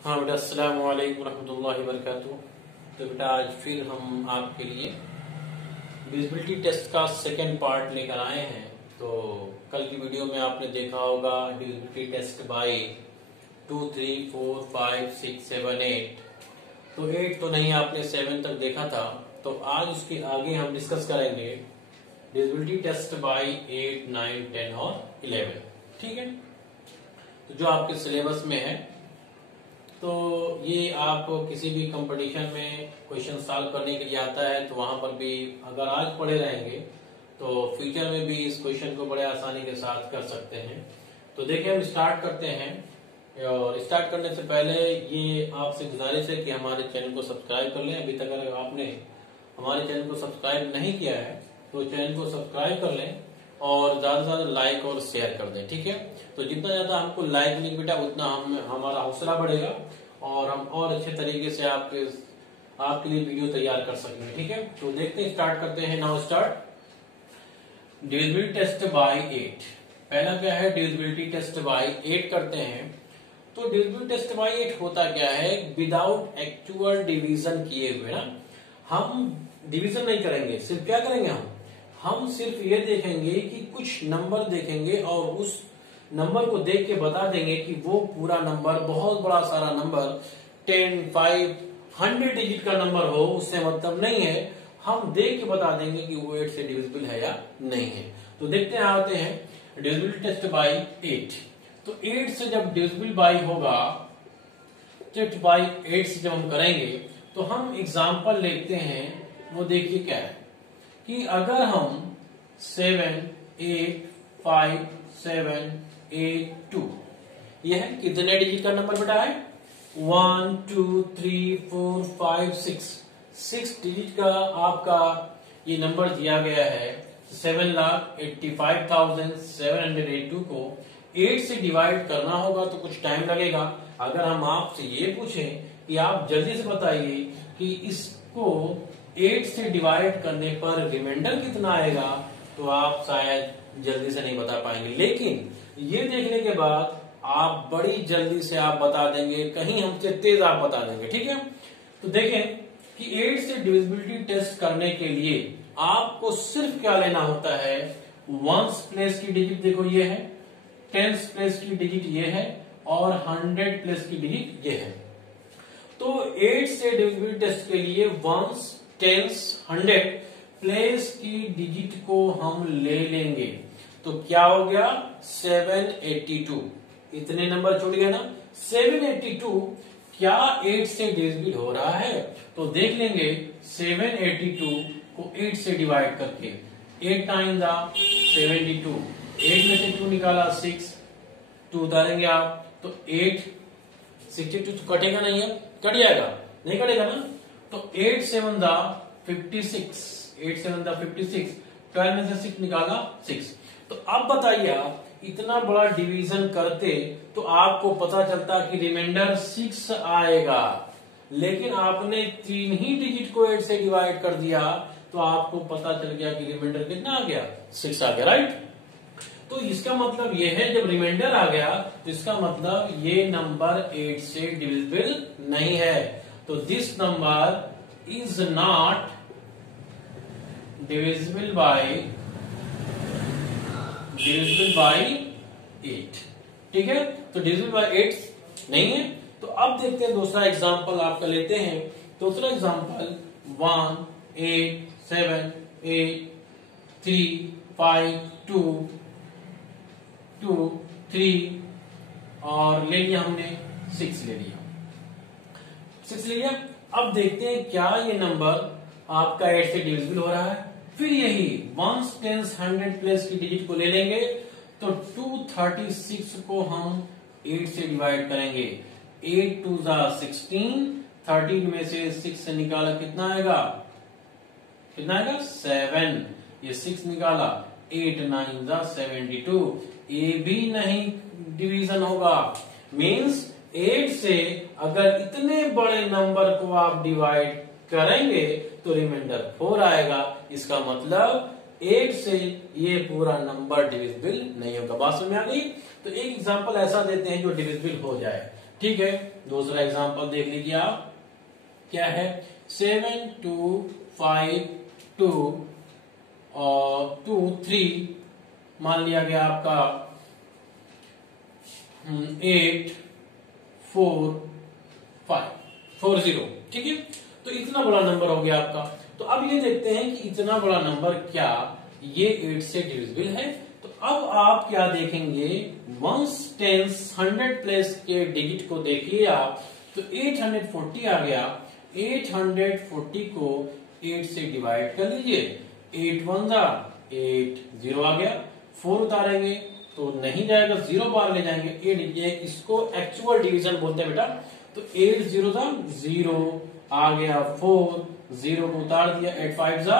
हाँ बेटा, अस्सलाम वालेकुम रहमतुल्लाहि वबरकातुहू। तो बेटा आज फिर हम आपके लिए डिसेबिलिटी टेस्ट का सेकेंड पार्ट लेकर आए हैं। तो कल की वीडियो में आपने देखा होगा डिसेबिलिटी टेस्ट बाय 2, 3, 4, 5, 6, 7, 8। तो 8 तो नहीं, आपने 7 तक देखा था। तो आज उसके आगे हम डिस्कस करेंगे डिसेबिलिटी टेस्ट बाय 8, 9, 10 और 11। ठीक है, तो जो आपके सिलेबस में है। तो ये आप किसी भी कंपटीशन में क्वेश्चन सॉल्व करने के लिए आता है, तो वहां पर भी अगर आज पढ़े रहेंगे तो फ्यूचर में भी इस क्वेश्चन को बड़े आसानी के साथ कर सकते हैं। तो देखिए, हम स्टार्ट करते हैं। और स्टार्ट करने से पहले ये आपसे गुजारिश है कि हमारे चैनल को सब्सक्राइब कर लें। अभी तक अगर आपने हमारे चैनल को सब्सक्राइब नहीं किया है तो चैनल को सब्सक्राइब कर लें और ज्यादा से ज्यादा लाइक और शेयर कर दें। ठीक है, तो जितना ज्यादा हमको लाइक मिलेगी बेटा, उतना हमारा हौसला बढ़ेगा और हम और अच्छे तरीके से आपके लिए वीडियो तैयार कर सकेंगे। ठीक है, तो देखते हैं, स्टार्ट करते हैं। Now start divisibility test by 8। पहला क्या है, डिविजिबिलिटी टेस्ट बाय 8 करते हैं। तो डिविजिबिलिटी टेस्ट बाय 8 होता क्या है, विदाउट एक्चुअल डिवीजन किए हुए ना। हम डिवीजन नहीं करेंगे, सिर्फ क्या करेंगे, हम सिर्फ ये देखेंगे कि कुछ नंबर देखेंगे और उस नंबर को देख के बता देंगे कि वो पूरा नंबर, बहुत बड़ा सारा नंबर 10, 5, 100 डिजिट का नंबर हो, उससे मतलब नहीं है। हम देख के बता देंगे कि वो 8 से डिविजिबल है या नहीं है। तो देखते हैं, आते हैं डिविजिबिलिटी टेस्ट बाय 8। तो 8 से जब डिविजिबल बाय होगा, टेस्ट बाय 8 से जब हम करेंगे तो हम एग्जाम्पल लेते हैं। वो देखिए क्या है कि अगर हम 7, 8, 5, 7, 8, 2, यह है कितने डिजिट का नंबर बेटा है, 1, 2, 3, 4, 5, 6 डिजिट का आपका ये नंबर दिया गया है। 7,85,782 को 8 से डिवाइड करना होगा तो कुछ टाइम लगेगा। अगर हम आपसे ये पूछें कि आप जल्दी से बताइए कि इसको 8 से डिवाइड करने पर रिमाइंडर कितना आएगा, तो आप शायद जल्दी से नहीं बता पाएंगे। लेकिन ये देखने के बाद आप बड़ी जल्दी से आप बता देंगे, कहीं हमसे तेज आप बता देंगे। ठीक है, तो देखें कि 8 से डिविजिबिलिटी टेस्ट करने के लिए आपको सिर्फ क्या लेना होता है, 1s प्लेस की डिजिट देखो ये है, 10s प्लेस की डिजिट ये है और 100 प्लेस की डिजिट ये है। तो 8 से डिविजिबिलिटी टेस्ट के लिए 1s, 10s, 100 प्लेस की डिजिट को हम ले लेंगे। तो क्या हो गया, 782। इतने नंबर छूट गया ना। 782 क्या 8 से डिविजिबल हो रहा है, तो देख लेंगे 782 को 8 से डिवाइड करके। 8 टाइम 72, 8 में से 2 निकाला 6, 2 उतारेंगे आप तो 8, 62 तो कटेगा नहीं है, कट जाएगा, नहीं कटेगा ना। तो 8 7 56, 8 7 56, 12 में से 6 निकाला 6। तो अब बताइए, आप इतना बड़ा डिवीजन करते तो आपको पता चलता कि रिमाइंडर 6 आएगा, लेकिन आपने 3 ही डिजिट को 8 से डिवाइड कर दिया तो आपको पता चल गया कि रिमाइंडर कितना आ गया, 6 आ गया। राइट, तो इसका मतलब यह है, जब रिमाइंडर आ गया तो इसका मतलब ये नंबर 8 से डिविजिबल नहीं है। तो this number is not divisible by 8। ठीक है, तो डिविजिबल बाय 8 नहीं है। तो अब देखते हैं दूसरा एग्जांपल आपका लेते हैं। दूसरा एग्जांपल 1, 8, 7, 8, 3, 5, 2, 3 और ले लिया हमने 6 ले लिया, 6 ले लिया। अब देखते हैं क्या ये नंबर आपका 8 से डिविजिबल हो रहा है। फिर यही 1s, 10s, 100 प्लेस की डिजिट को ले लेंगे तो 236 को हम 8 से डिवाइड करेंगे। 8 2 16, 13 में से 6 से निकाला कितना आएगा, 7। ये 6 निकाला, 8 9 72। ये भी नहीं डिवीजन होगा। मींस 8 से अगर इतने बड़े नंबर को आप डिवाइड करेंगे तो रिमाइंडर 4 आएगा। इसका मतलब 8 से ये पूरा नंबर डिविजिबल नहीं होगा। बात समझ में आ गई। तो एक एग्जांपल ऐसा देते हैं जो डिविजिबल हो जाए। ठीक है, दूसरा एग्जांपल देख लीजिए आप, क्या है 725 और 23 मान लिया गया आपका 8440, ठीक है। तो इतना बड़ा नंबर हो गया आपका। तो अब ये देखते हैं कि इतना बड़ा नंबर क्या ये 8 से डिविजिबल है। तो अब आप क्या देखेंगे, वंस टेंस 100 प्लेस के डिजिट को देखिए आप, तो 840 आ गया। 840 को 8 से डिवाइड कर लीजिए, 8 1 जा 8, 0 आ गया। 4 उतारेंगे तो नहीं जाएगा, 0 बार ले जाएंगे, 8 ये इसको एक्चुअल डिवीजन बोलते हैं बेटा। तो 8 0 जा 0 आ गया, 4 0 को उतार दिया, 8 5 जा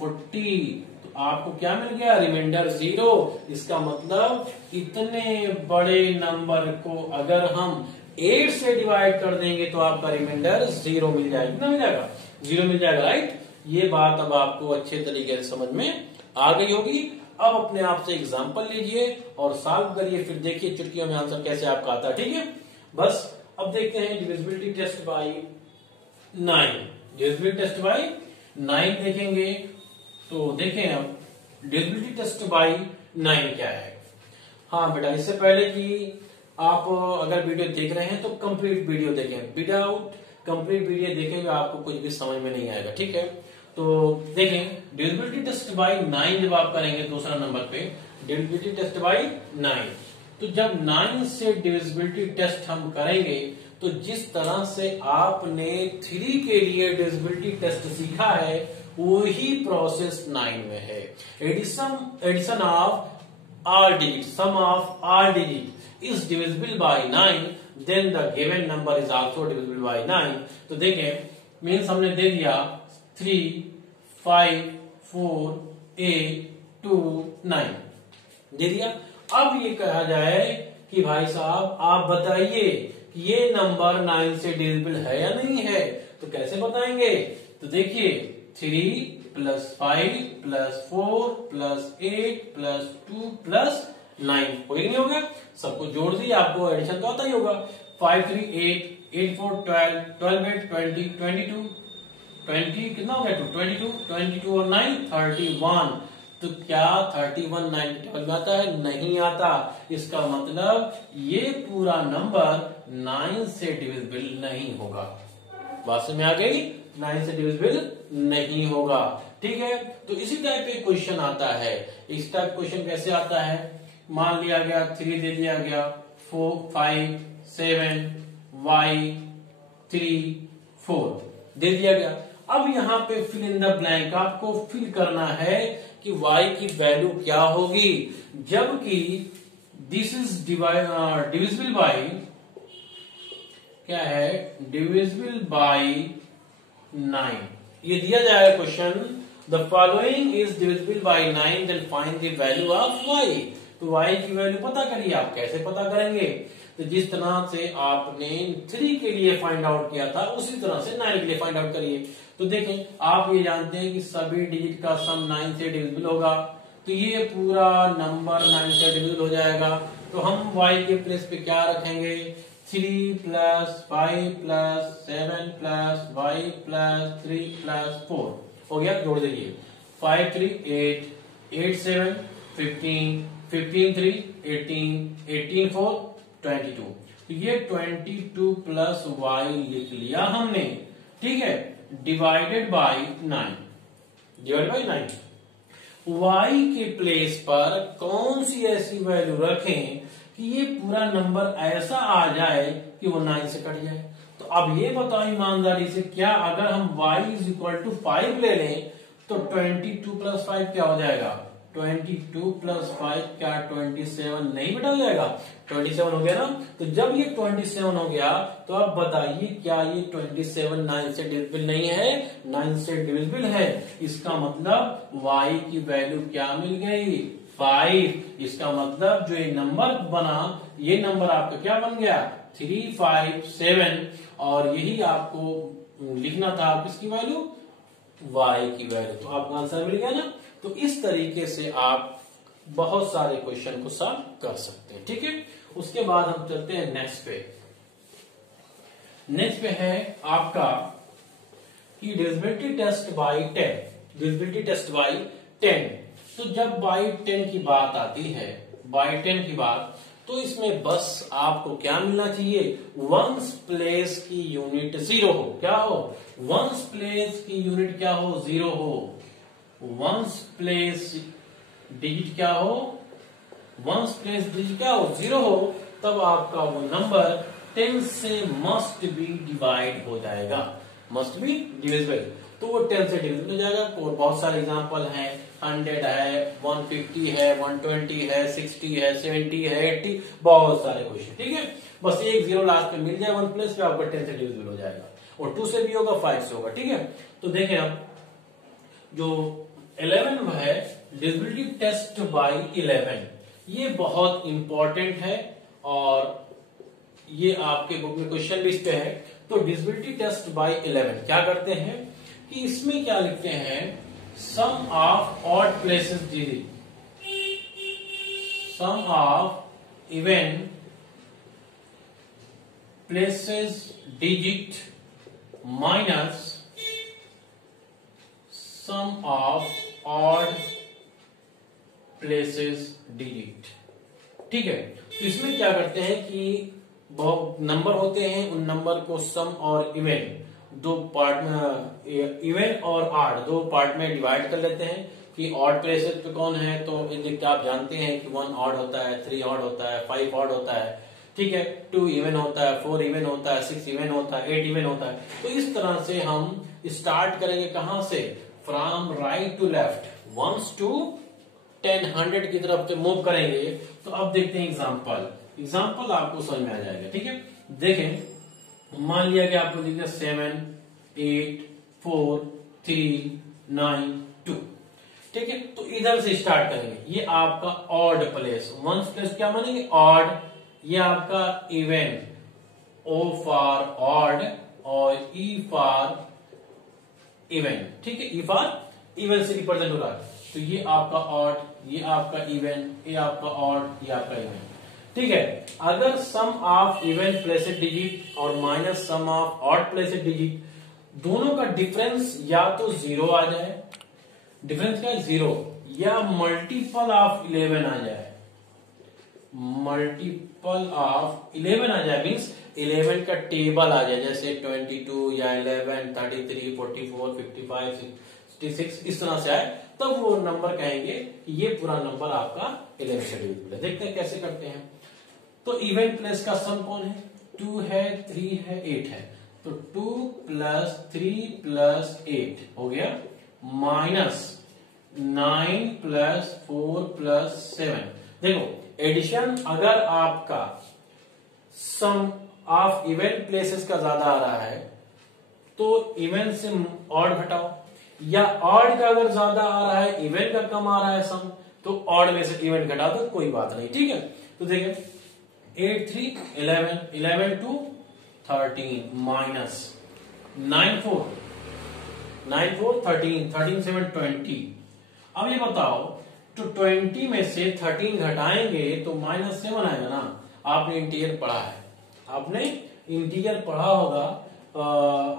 40। तो आपको क्या मिल गया, रिमाइंडर 0। इसका मतलब इतने बड़े नंबर को अगर हम 8 से डिवाइड कर देंगे तो आपका रिमाइंडर 0 मिल जाएगा। कितना मिल जाएगा, 0 मिल जाएगा, राइट। ये बात अब आपको अच्छे तरीके से समझ में आ गई होगी। अब अपने आप से एग्जांपल लीजिए और सॉल्व करिए, फिर देखिए चुटकियों में आंसर कैसे आपका आता है, ठीक है। बस अब देखते हैं divisibility test by 9। Divisibility test by 9 देखेंगे तो देखें अब डिविजिबिलिटी टेस्ट बाय 9 क्या है। हाँ बेटा, इससे पहले कि आप अगर वीडियो देख रहे हैं तो कंप्लीट वीडियो देखें, विदाउट कंप्लीट वीडियो देखेंगे आपको कुछ भी समझ में नहीं आएगा, ठीक है। तो देखें डिविजिबिलिटी टेस्ट बाय 9 जब आप करेंगे दूसरा नंबर पे डिविजिबिलिटी टेस्ट बाय 9, तो जब 9 से डिविजिबिलिटी टेस्ट हम करेंगे तो जिस तरह से आपने 3 के लिए डिविजिबिलिटी टेस्ट सीखा है वही प्रोसेस 9 में है। Addition of all digits, sum of all digits is divisible by 9, then the given number is also divisible by 9। तो देखें मीन्स हमने दे दिया 3 5 4 8 2 9 दे दिया। अब ये कहा जाए कि भाई साहब आप बताइए कि ये नंबर 9 से डिविजिबल है या नहीं है। तो कैसे बताएंगे, तो देखिए 3 + 5 + 4 + 8 + 2 + 9 हो गया, नहीं हो गया। सबको जोड़ दिए, आपको एडिशन तो आता ही होगा। 5 3 8 8 4 12 12 8 20 22 20 कितना हो गया, 22 22 और 9 31। तो क्या 31 9 की टेबल में आता है, नहीं आता। इसका मतलब ये पूरा नंबर 9 से डिविजिबल नहीं होगा। बात समझ में आ गई, 9 से डिविजिबल नहीं होगा, ठीक है। तो इसी टाइप के क्वेश्चन आता है। इस टाइप क्वेश्चन कैसे आता है, मान लिया गया 3 दे दिया गया, 4 5 7 y 3 4 दे दिया गया। अब यहाँ पे फिल इन द ब्लैंक आपको फिल करना है कि y की वैल्यू क्या होगी, जबकि दिस इज डिविजिबल बाय क्या है, डिविजिबल बाय 9। ये दिया जाएगा question, the following is divisible by 9 then find the value of y। तो y की वैल्यू पता करिए। आप कैसे पता करेंगे, तो जिस तरह से आपने 3 के लिए फाइंड आउट किया था उसी तरह से 9 के लिए फाइंड आउट करिए। तो देखें आप ये जानते हैं कि सभी डिजिट का सम 9 से डिविजिबल होगा, तो ये पूरा नंबर 9 से डिविजिबल हो जाएगा। तो हम y के प्लेस पे क्या रखेंगे, 3 + 5 + 7 + y + 3 + 4 हो गया, जोड़ दीजिए। 5 3 8 8 7 15 15 3 18 18 4 22। तो ये 22 + y लिख लिया हमने, ठीक है, divided by 9। Divided by 9 y के प्लेस पर कौन सी ऐसी वैल्यू रखें कि ये पूरा नंबर ऐसा आ जाए कि वो 9 से कट जाए। तो अब ये बताओ ईमानदारी से, क्या अगर हम y = 5 ले लें तो 22 + 5 क्या हो जाएगा, 22 + 5 क्या 27 नहीं बेटा हो जाएगा, 27 हो गया ना। तो जब ये 27 हो गया तो अब बताइए क्या ये 27 9 से डिविजिबल नहीं है, 9 से डिविजिबल है। इसका मतलब y की वैल्यू क्या मिल गई, 5। इसका मतलब जो ये नंबर बना, ये नंबर आपका क्या बन गया, 3 5 7, और यही आपको लिखना था किसकी वैल्यू, y की वैल्यू। तो आपको आंसर मिल गया ना। तो इस तरीके से आप बहुत सारे क्वेश्चन को सॉल्व कर सकते हैं, ठीक है। उसके बाद हम चलते हैं नेक्स्ट पे। नेक्स्ट पे है आपका कि divisibility test by 10, divisibility test by 10। तो जब बाय 10 की बात आती है, बाय 10 की बात, तो इसमें बस आपको क्या मिलना चाहिए, वंस प्लेस की यूनिट 0 हो। क्या हो, वंस प्लेस की यूनिट क्या हो, 0 हो। वंस प्लेस डिजिट क्या हो, वंस प्लेस डिजिट क्या हो, 0 हो, तब आपका वो नंबर 10 से मस्ट बी डिवाइड हो जाएगा, मस्ट बी डिविजिबल। तो वो 10 से डिविजिबल हो जाएगा। और बहुत सारे एग्जांपल हैं, 100 है, 150 है, 120 है, 60 है, 70 है, 80, बहुत सारे क्वेश्चन। ठीक है, बस एक 0 लास्ट में मिल जाए वन प्लस पे, आपका 10 से डिविजिबल हो जाएगा। और 2 से भी होगा, 5 से होगा। ठीक है, तो देखें अब जो 11 है, डिविजिबिलिटी टेस्ट बाय 11, ये बहुत इंपॉर्टेंट है और ये आपके बुक में क्वेश्चन लिस्ट पे है। तो डिविजिबिलिटी टेस्ट बाय 11 क्या करते हैं कि इसमें क्या लिखते हैं, sum of odd places digit, sum of even places digit minus sum of odd places digit. ठीक है, तो इसमें क्या करते हैं कि बहुत नंबर होते हैं, उन नंबर को सम और इवन दो पार्ट में, इवन और ऑड दो पार्ट में डिवाइड कर लेते हैं कि ऑड प्लेसेस पे कौन है। तो देखिए आप जानते हैं कि 1 ऑड होता है, 3 ऑड होता है, 5 ऑड होता है। ठीक है, 2 इवन होता है, 4 इवन होता है, 6 इवन होता है, 8 इवन होता है। तो इस तरह से हम स्टार्ट करेंगे कहां से, from right to left, 1 to 10, 100 की तरफ से मूव करेंगे। तो अब देखते हैं एग्जाम्पल आपको समझ में आ जाएगा। ठीक है, देखें, मान लिया कि आपको दिख गया 7, 8, 4, 3, 9, 2। ठीक है, तो इधर से स्टार्ट करेंगे। ये आपका ऑड प्लेस, वंस प्लेस क्या मानेंगे, ऑड। ये आपका इवन, ओ फॉर ऑड और ई फॉर इवन। ठीक है, ई फॉर इवन से रिप्रेजेंट हो रहा है। तो ये आपका ऑड, ये आपका इवन, ये आपका ऑड, ये आपका इवन। ठीक है, अगर सम ऑफ इवन प्लेसेड डिजिट और minus sum of odd placid digit, दोनों का डिफरेंस या तो 0 आ जाए, डिफरेंस क्या है 0, या मल्टीपल ऑफ 11 आ जाए, मल्टीपल ऑफ 11 आ जाए, मीन्स 11 का टेबल आ जाए, जैसे 22 या 11, 33, 44, 55, 66, इस तरह से आए, तब वो नंबर कहेंगे कि ये पूरा नंबर आपका 11 से डिविजिबल है। देखते हैं कैसे करते हैं। तो इवन प्लस का सम कौन है, 2 है, 3 है, 8 है। तो 2 प्लस 3 प्लस 8 हो गया, माइनस 9 प्लस 4 प्लस 7। देखो एडिशन, अगर आपका सम ऑफ इवन प्लेसेस का ज्यादा आ रहा है तो इवन से ऑड घटाओ, या ऑड का अगर ज्यादा आ रहा है, इवन का कम आ रहा है सम, तो ऑड में से इवन घटा दो, कोई बात नहीं। ठीक है, तो देखिए 8 3 11, 11 2 13, माइनस 9 4 13, 13 7 20। अब ये बताओ, तो 20 में से 13 घटाएंगे तो -7 आएगा ना। आपने इंटीजर पढ़ा है, आपने इंटीजर पढ़ा होगा,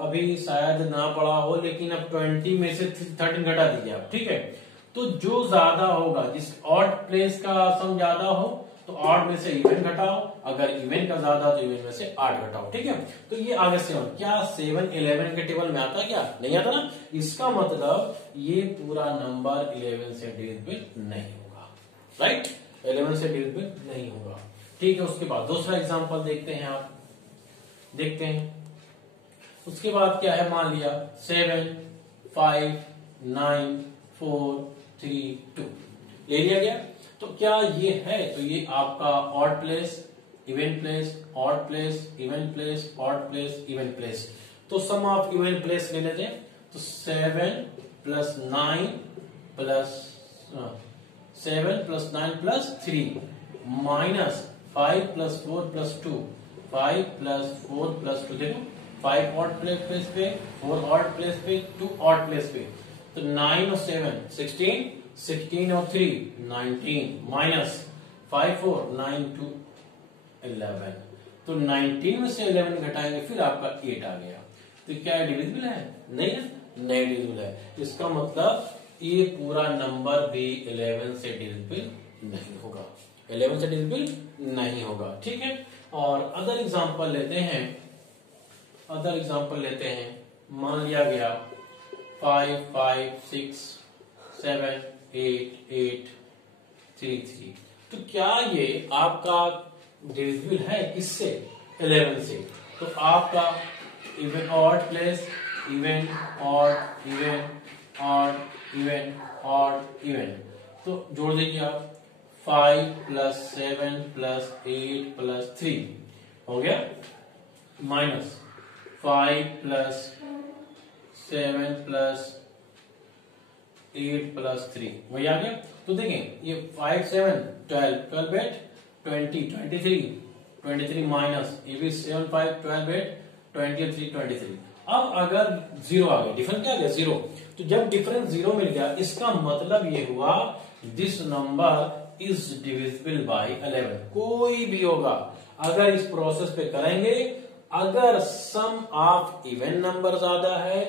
अभी शायद ना पढ़ा हो, लेकिन अब 20 में से 13 घटा दीजिए आप। ठीक है, तो जो ज्यादा होगा, जिस ऑड प्लेस का सम ज्यादा हो तो ऑड में से इवन घटाओ, अगर इवन का ज्यादा तो इवन में से 8 घटाओ। ठीक है, तो ये आगे 7, क्या 7 11 के टेबल में आता, क्या नहीं आता ना। इसका मतलब ये पूरा नंबर 11 से डिविजिबल नहीं होगा, राइट, 11 से डिविजिबल नहीं होगा। ठीक है, उसके बाद दूसरा एग्जांपल देखते हैं, आप देखते हैं। उसके बाद क्या है, मान लिया 7 5 9 4 3 2 ले लिया गया। तो क्या ये है, तो ये आपका odd place, even place, odd place, even place, odd place, even place. तो सम ऑफ इवन प्लेस ले लेते हैं। तो 7 plus 9 plus 7 plus 9 plus 3, minus 5 plus 4 plus 2, 5 plus 4 plus 2। देखो 5 ऑड प्लेस पे, 4 ऑड प्लेस पे, 2 ऑड प्लेस पे। तो 9 और 7 16, 16 और 3 19, माइनस 5 4 9 2 11। तो 19 में से 11 घटाएंगे फिर आपका 8 आ गया। तो क्या डिविजिबल है? नहीं है, नहीं डिविजिबल है। इसका मतलब ये पूरा नंबर भी 11 से डिविजिबल नहीं होगा, 11 से डिविजिबल नहीं होगा। ठीक है, और अदर एग्जांपल लेते हैं, मान लिया गया 5 5 6 7 8 8 3 3। तो क्या ये आपका डिविजिबल है किससे? 11 से। तो आपका even odd plus even odd even odd even odd even, तो जोड़ दीजिए आप 5 प्लस 7 प्लस 8 प्लस 3 हो गया, माइनस 5 प्लस 7 प्लस 8 प्लस 3 वही आ गया। तो देखें ये 5 7 12 12 8 20 23 माइनस ये भी 7 5 12 8 23 23। अब अगर जीरो आ गया, डिफरेंस क्या आ गया? जीरो। तो जब डिफरेंस जीरो मिल गया इसका मतलब ये हुआ this number is divisible bye 11। कोई भी होगा, अगर इस प्रोसेस पे करेंगे, अगर सम ऑफ इवन नंबर ज्यादा है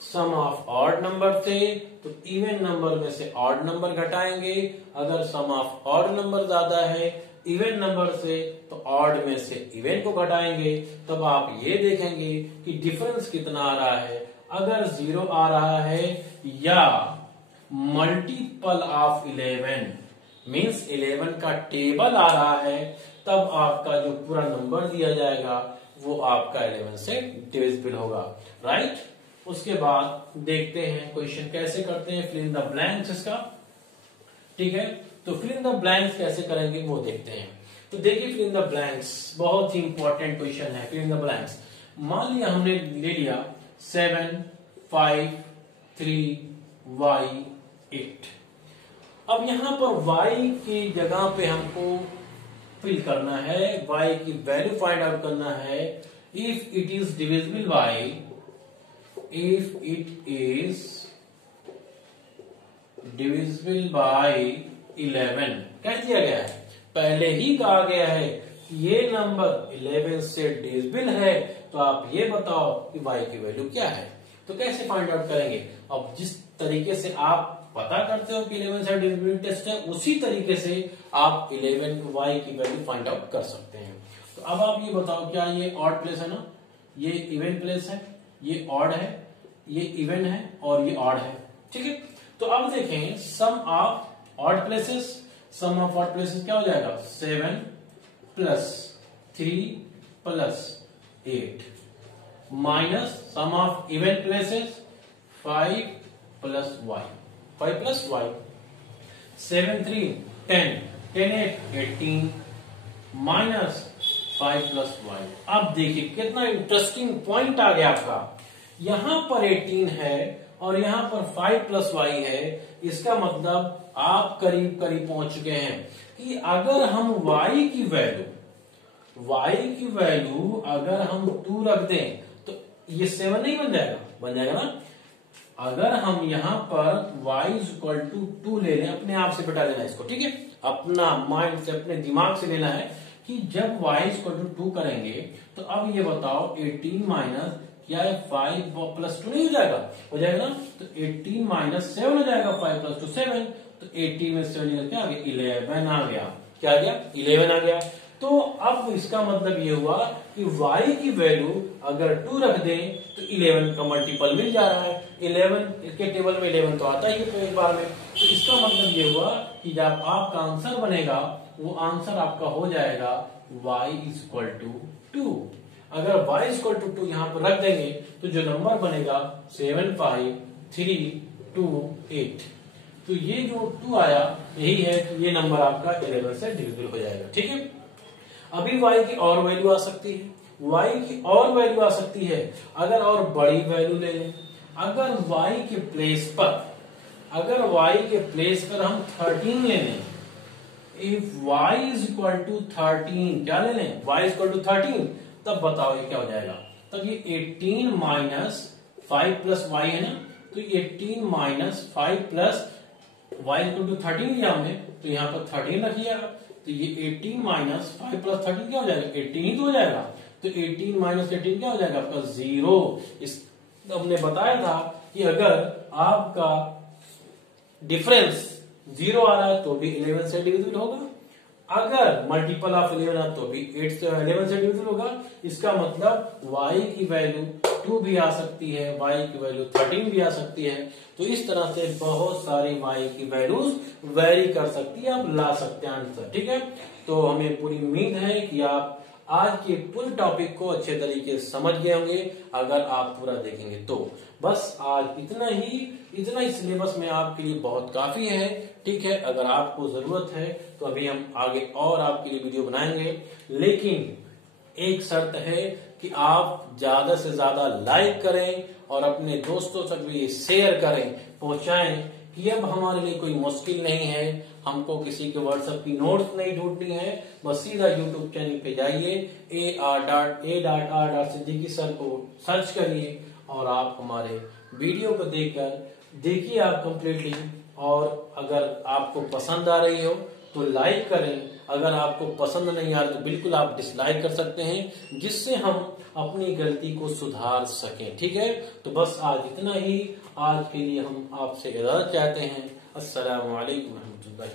सम ऑफ ऑड नंबर से, तो इवन नंबर में से ऑड नंबर घटाएंगे। अगर सम ऑफ ऑड नंबर ज्यादा है इवन नंबर से, तो ऑड में से इवन को घटाएंगे। तब आप ये देखेंगे कि डिफरेंस कितना आ रहा है। अगर जीरो आ रहा है या मल्टीपल ऑफ 11 मीन्स 11 का टेबल आ रहा है, तब आपका जो पूरा नंबर दिया जाएगा वो आपका 11 से डिविजिबल होगा। राइट, उसके बाद देखते हैं क्वेश्चन कैसे करते हैं, फिल इन द ब्लैंक्स इसका। ठीक है, तो फिल इन द ब्लैंक्स कैसे करेंगे वो देखते हैं। तो देखिए फिल इन द ब्लैंक्स बहुत ही इंपॉर्टेंट क्वेश्चन है। फिल इन द ब्लैंक्स, मान लिया हमने ले लिया 7 5 3 y 8। अब यहां पर y की जगह पे हमको फिल करना है, y की वैल्यू फाइंड आउट करना है। If it is divisible bye, if it is divisible by 11, कह दिया गया है, पहले ही कहा गया है कि ये नंबर 11 से डिविजिबल है, तो आप ये बताओ कि y की वैल्यू क्या है। तो कैसे फाइंड आउट करेंगे? अब जिस तरीके से आप पता करते हो कि 11 से डिविजिबल टेस्ट है, उसी तरीके से आप 11 y की वैल्यू फाइंड आउट कर सकते हैं। तो अब आप ये बताओ, क्या ये ऑड प्लेस है ना, ये इवन प्लेस है, ये ऑड है, ये इवन है और ये ऑड है। ठीक है, तो अब देखें sum of odd places, sum of odd places क्या हो जाएगा? 7 plus 3 plus 8 minus sum of even places 5 plus y, 5 plus y, 7 3 10 10 8 18 minus 5 plus y। अब देखिए कितना इंटरेस्टिंग पॉइंट आ गया आपका। यहां पर 18 है और यहां पर 5 प्लस y है। इसका मतलब आप करीब करीब पहुंच चुके हैं कि अगर हम y की वैल्यू अगर हम 2 रख दें तो ये 7 नहीं बन जाएगा? बन जाएगा ना। अगर हम यहां पर y इज इक्वल टू 2 ले लें, अपने आप से बेटा लेना इसको, ठीक है, अपना माइंड से अपने दिमाग से लेना है कि जब y इज इक्वल टू 2 करेंगे तो अब ये बताओ 18 माइनस क्या है 5 प्लस 2 नहीं हो जाएगा? हो जाएगा ना। तो 18 माइनस 7 हो जाएगा, 5 प्लस 2 7। तो 18 में 7 क्या आ गया? 11 आ गया। क्या आ गया? 11 आ गया। तो अब इसका मतलब ये हुआ कि y की वैल्यू अगर 2 रख दें तो 11 का मल्टीपल मिल जा रहा है। 11 के टेबल में 11 तो आता ही है एक बार में। तो इसका मतलब ये हुआ कि जब आपका आंसर बनेगा वो आंसर आपका हो जाएगा y इज इक्वल टू 2। अगर y इज इक्वल टू 2 यहां पर रख देंगे तो जो नंबर बनेगा 7 5 3 2 8। तो ये जो 2 आया यही है कि ये नंबर आपका 11 से डिविजिबल हो जाएगा। ठीक है, अभी y की और वैल्यू आ सकती है, y की और वैल्यू आ सकती है। अगर और बड़ी वैल्यू ले लें, अगर y के प्लेस पर हम 13 ले लें, if y is equal to 13, क्या ले लें? y इज इक्वल टू 13, तब बताओ ये क्या हो जाएगा? तब ये 18 माइनस 5 प्लस y है ना, तो 18 minus 5 plus y equal to 13 लिया हमने, तो यहां पर 13 रखिएगा। तो तो ये 18 माइनस 5 प्लस 13 क्या हो जाएगा, 18 ही तो हो जाएगा। तो 18 माइनस 18 क्या हो जाएगा आपका 0। इस हमने बताया था कि अगर आपका डिफरेंस 0 आ रहा है तो भी 11 से डिविजिबल होगा, अगर मल्टीपल ऑफ 11 है तो भी 8 से 11 से डिविजिबल होगा। इसका मतलब y की वैल्यू 2 भी आ सकती है, y की वैल्यू 13 भी आ सकती है। तो इस तरह से बहुत सारी y की वैल्यूज वेरी कर सकती है, आप ला सकते हैं आंसर। ठीक है, तो हमें पूरी उम्मीद है कि आप आज के पूरे टॉपिक को अच्छे तरीके से समझ गए होंगे अगर आप पूरा देखेंगे तो। बस आज इतना ही सिलेबस में आपके लिए बहुत काफी है। ठीक है, अगर आपको जरूरत है तो अभी हम आगे और आपके लिए वीडियो बनाएंगे, लेकिन एक शर्त है कि आप ज्यादा से ज्यादा लाइक करें और अपने दोस्तों तक भी शेयर करें, पहुंचाएं कि अब हमारे लिए कोई मुश्किल नहीं है, हमको किसी के व्हाट्सएप की नोट्स नहीं ढूंढनी है। बस सीधा यूट्यूब चैनल पे जाइए, A.R. सिद्दीकी सर को सर्च करिए और आप हमारे वीडियो को देखिए आप कंप्लीटली। और अगर आपको पसंद आ रही हो तो लाइक करें, अगर आपको पसंद नहीं आ रही तो बिल्कुल आप डिसलाइक कर सकते हैं, जिससे हम अपनी गलती को सुधार सकें। ठीक है, तो बस आज इतना ही। आज के लिए हम आपसे इजाजत चाहते हैं। अस्सलामु अलैकुम रहमतुल्लाहि।